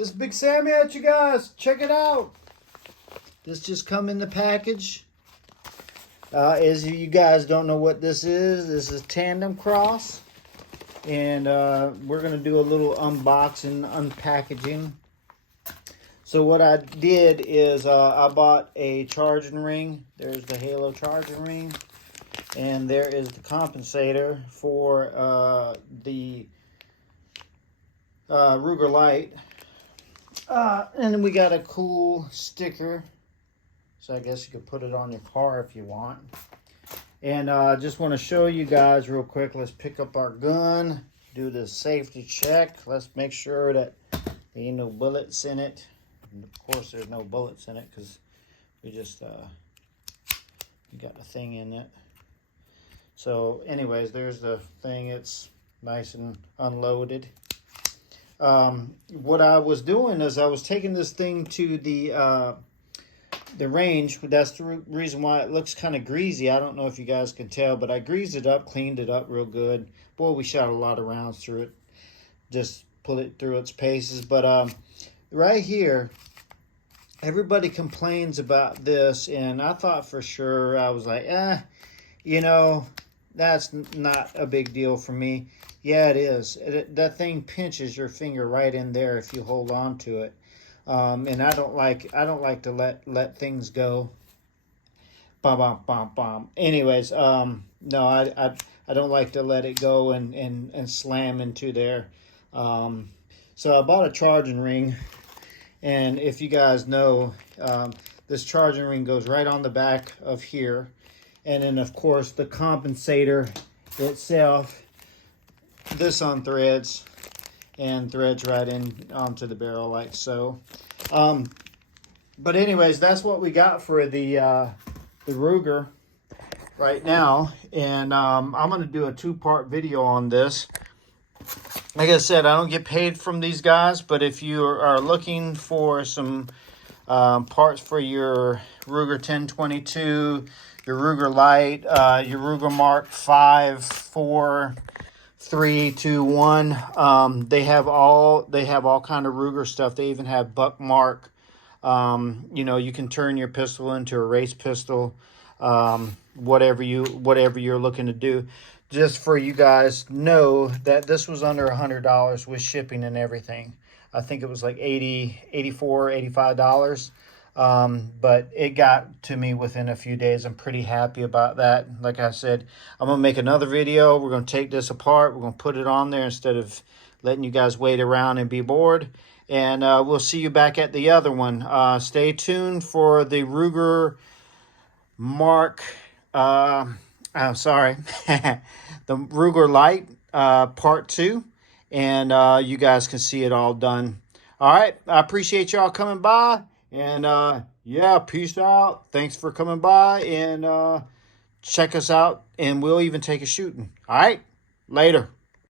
This Big Sammy at you guys. Check it out. This just come in the package. As you guys don't know what this is tandem cross. And we're going to do a little unboxing, unpackaging. So what I did is I bought a charging ring. There's the Halo charging ring. And there is the compensator for the Ruger Lite. And then we got a cool sticker. So I guess you could put it on your car if you want. And I just want to show you guys real quick. Let's pick up our gun. Do the safety check. Let's make sure that there ain't no bullets in it. And of course there's no bullets in it because we just got the thing in it. So anyways, there's the thing. It's nice and unloaded. What I was doing is I was taking this thing to the range. That's the reason why it looks kind of greasy. I don't know if you guys can tell, but I greased it up, cleaned it up real good. Boy, we shot a lot of rounds through it. Just put it through its paces. But right here, everybody complains about this, and I thought for sure, I was like, you know, that's not a big deal for me. Yeah, it is. That thing pinches your finger right in there if you hold on to it. And I don't like to let things go. Bum bum bum bum. Anyways, no, I don't like to let it go and slam into there. So I bought a charging ring, and if you guys know, this charging ring goes right on the back of here, and then of course the compensator itself, this on threads, and threads right in onto the barrel like so. But anyways, that's what we got for the Ruger right now, and I'm gonna do a two-part video on this. Like I said, I don't get paid from these guys, but if you are looking for some parts for your Ruger 1022, your Ruger Lite, your Ruger Mark 5, 4, 3, 2, 1. They have all kind of Ruger stuff. They even have buck mark. You know, you can turn your pistol into a race pistol. Whatever you're looking to do. Just for you guys know that this was under $100 with shipping and everything. I think it was like $84, $85. But it got to me within a few days. I'm pretty happy about that. Like I said, I'm going to make another video. We're going to take this apart. We're going to put it on there instead of letting you guys wait around and be bored. And we'll see you back at the other one. Stay tuned for the Ruger Mark, I'm sorry, the Ruger Lite part 2. And you guys can see it all done. All right, I appreciate y'all coming by. And yeah, peace out. Thanks for coming by, and check us out, and we'll even take a shooting. All right, later.